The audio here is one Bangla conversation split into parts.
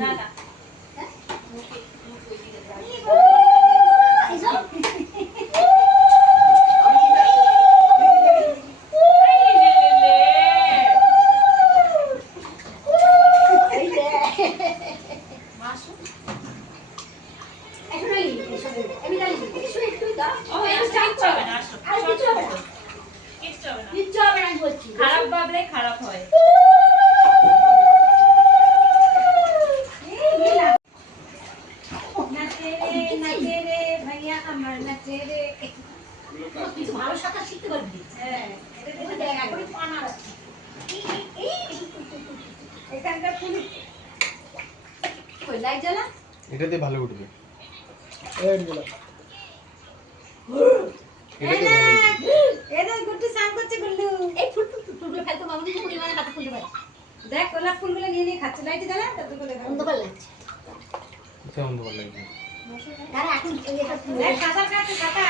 না না খারাপ ভাবলে খারাপ হয়। ভাইয়া আমার নাচে রে কিছু ভালো সাঁতার শিখতে পারবি। হ্যাঁ এখানকার পুলিশ কই লাইট জ্বালা এটাতে ভালো উঠবে। দেখ গোলাপ ফুলগুলো নিয়ে নিয়ে খাচ্ছে লাইট জ্বালা অন্ধকার লাগছে অন্ধকার লাগবে। দেখ কাঁচা কাছে কাটা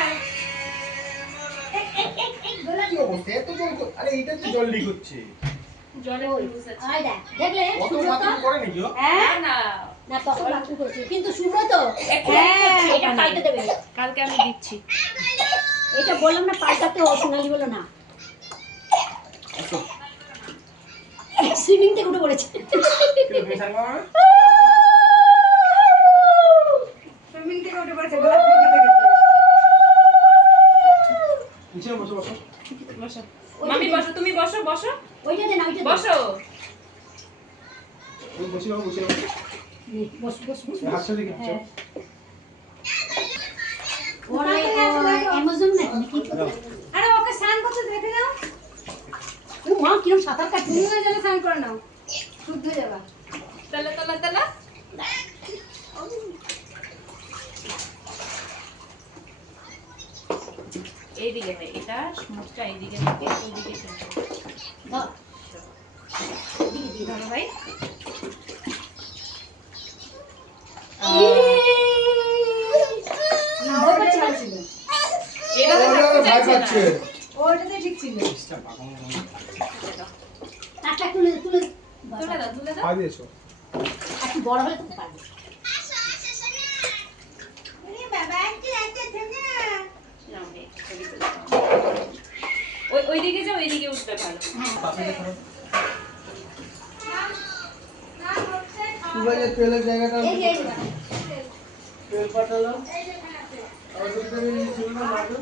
কি অবস্থা? এত জল আরে এটা তো জল লিক হচ্ছে। জলে বুঝ আছে আয় দেখ দেখলে কত বাথরুম করে নাকি ও? হ্যাঁ না না তখন বাথরুম করছে কিন্তু শুনো তো হ্যাঁ এটা পাল্টে দেবে কালকে আমি দিচ্ছি এটা বললাম না পাল্টাতে ও সোনালি বলো না সুইমিং থেকে উঠে পড়েছে সুইমিং থেকে উঠে পড়েছে গোলাপ ফুল খেতে খেতে নিচে বসো বসো বসো মামি বসো তুমি বসো বসো ওইটা দে না ওইটা বসো ওই বসে বাবু বসে বাবু বস বস বস হাতটা দিকে হাতটা ওরে অ্যামাজন না কি আরে ওকে স্নান করতে দেখে নাও ও মা কিরম সাঁতার কাটছে তুমি জলে স্নান করে নাও শুদ্ধ হয়ে যাবে তালা তালা তালা এইদিকে হয় এটা সমস্যা এইদিকে থেকে ওইদিকে চলে দাও দিদি দিদি ধরো ভাই না ওই পাচ্ছে ভালো ছিল এটা তো ভাই পাচ্ছে ওইটাতে ঠিক ছিল ইসটা পাগল কাটটা তুলে তুলে তুলে দাও তুলে দাও পা দিয়েছো একটু বড় হলে তো পারবে আরে বাবা কি আছে তুমি ওই ওইদিকে যাও ওইদিকে উঠবে ভালো সুবাইয়ের তেলের জায়গাটা এই যে তেল পাঠালো আর ওইটা ছিল না মাদু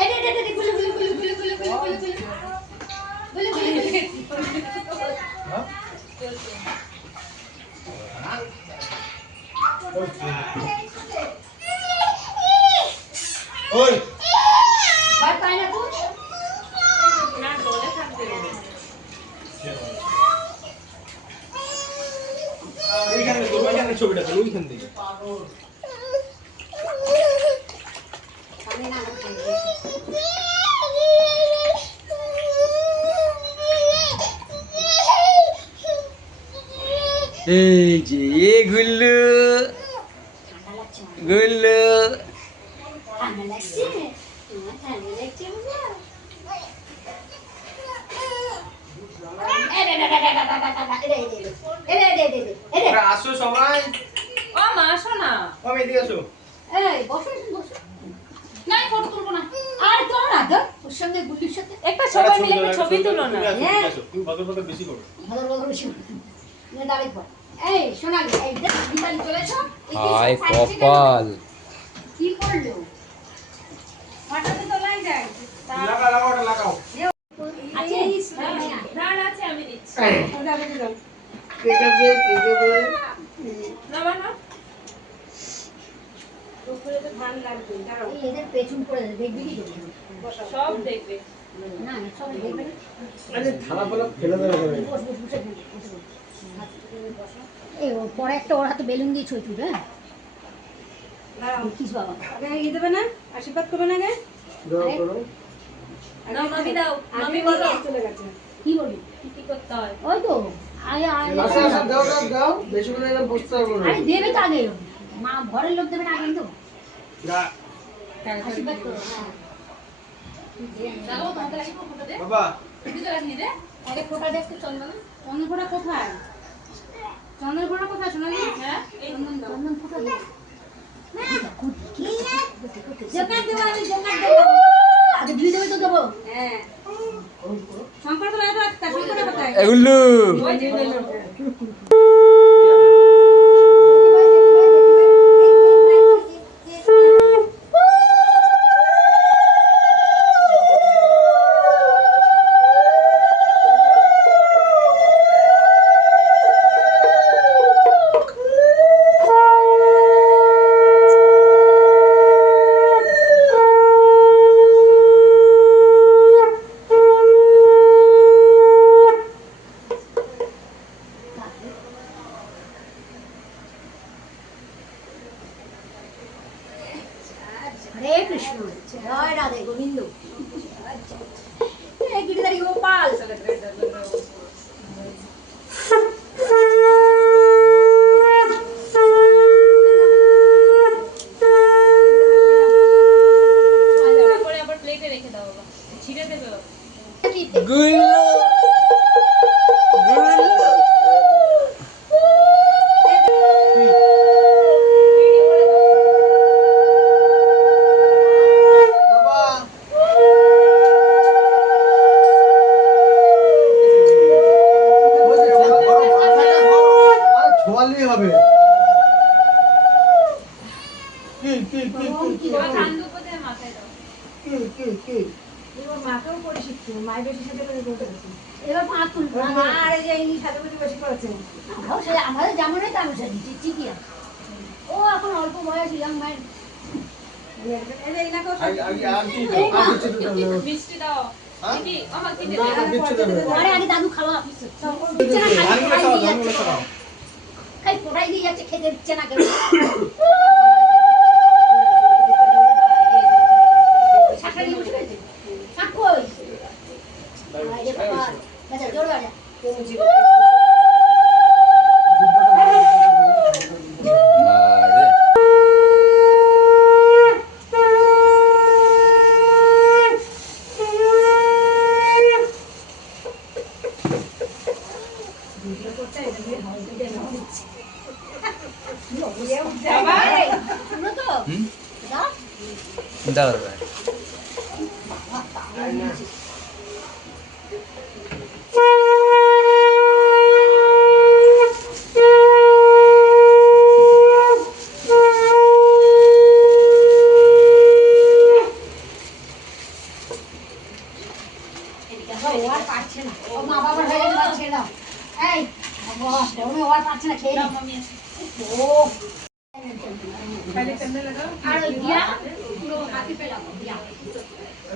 এই এই গুলো গুলো গুলো গুলো গুলো গুলো গুলো গুলো ওই ভাই পাই না তুই না ডলে থাকবে এইখানে ওইখানে ছবিটা তুল ওইখান থেকে আমি না এই যে এগুলো গুলো ঠান্ডা লাগছে ঠান্ডা লাগছে আসো সবাই ও মা আসো না ও এদিকে আসো এই বসো বসো না ফটো তুলবো না আর তো না তো ওর সঙ্গে গুলির সাথে একটা সবাই মিলে একটা ছবি তুলো না হ্যাঁ তুমি ভদ্র ভদ্র বেশি করো ভালো ভালো বেশি নে দাঁড়িয়ে পড় এই সোনালি এই দেখ বিতালি চলেছো হাই কপাল কি করলো হঠাৎ তো লাই যায় লাগাও লাগাও লাগাও আছে দাঁড় আছে আমি দিচ্ছি ওটা আমি দাও কে দেবে না বাবা উপরে তো ধান লাগবে দাঁড়াও এই এদের পেছন করে দেখবি কি সব দেখবে না না সব দেখবে আরে থালা ফলা ফেলে দেবে বস বস বসে এই ও পরে একটা ওর হাতে বেলুন দিয়ে ছুঁয়ে তুলবে হ্যাঁ কিস বাবা আগে এই দেবে না আশীর্বাদ করবে না আগে দাও করো নাও মামি দাও মামি বলো চলে গেছে কি বলি কি করতে হয় ওই তো আয় আয় আসো আসো দাও দাও দাও বেশি করে এরকম বসতে হবে না আরে দেবে তো আগে মা ঘরের লোক দেবে না আগে তো না আশীর্বাদ করো হ্যাঁ দাও তোমাদের আগে ফটো দে বাবা ভিডিও রাখনি রে আগে ফটো দেখতে চল না অন্য ফটো কোথায় চন্দনপুরা কোথায় শোনা যায়? হ্যাঁ চন্দনপুরা জোকার দেবো আমি জোকার দেবো আগে দিয়ে দেবো তো দেবো হ্যাঁ শঙ্কর তো বাইরে রাখতা শঙ্কর কোথায় এগুলো ওই যে দিল হরে কৃষ্ণ জয় রাধে গোবিন্দ গিরিধারী গোপাল গুলো বাবা ছোয়ালেই হবে কি কি কি কি কি এবার মাকেও করে শিখছি মায়ের বেশি সাথে করে বলতে পারছি এবার মা তুলবো মা আর এই যে এই সাথে করে বেশি করেছে আমরাও সে আমাদের যেমনই তেমন সাজিয়েছি ঠিকই আছে ও এখন অল্প বয়স ইয়াং মাইন্ড মিষ্টি দাও দিদি আমার কিনে আগে দাদু খাওয়া খাই পোড়াই দিয়ে যাচ্ছে খেতে দিচ্ছে না কেউ শাকারি বসে গেছে শাকই আরে বাবা বাজা জোর বাজা আরে ভিডিও করতে এটা দিয়ে হয় ভিডিও না হচ্ছে বাবা শুনো তো হুম দাও দাঁড়া দাঁড়া ও আর পারছে না ও মা বাবার হয়ে গেছে বাবা ছেড়ে দাও এই বাবা ও আর পারছে না খেয়ে নি ও पहले करने लगा আর ওই দিয়া পুরো হাতে পেলাম দিয়া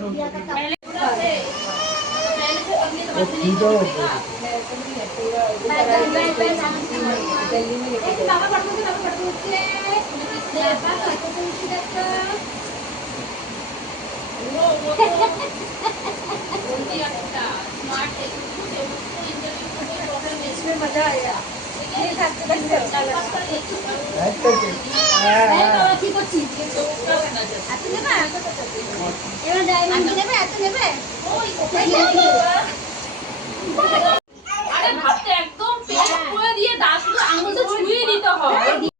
দিয়া का पहले से करने के बाद नहीं बाबा पढ़ते वो तो बोलती अच्छा स्मार्ट है उसको इंटरव्यू में प्रॉब्लम है इसमें मजा आएगा ये अच्छा लगा বাবা কি করছিস तो क्या करना चाहिए এত নেবে এবার যাই আমি নেবে এত নেবে ওই আরে ভাবতে একদম পেস্ট করে দিয়ে দাঁত শুধু আঙুলটা ছুঁয়ে দিতে হয়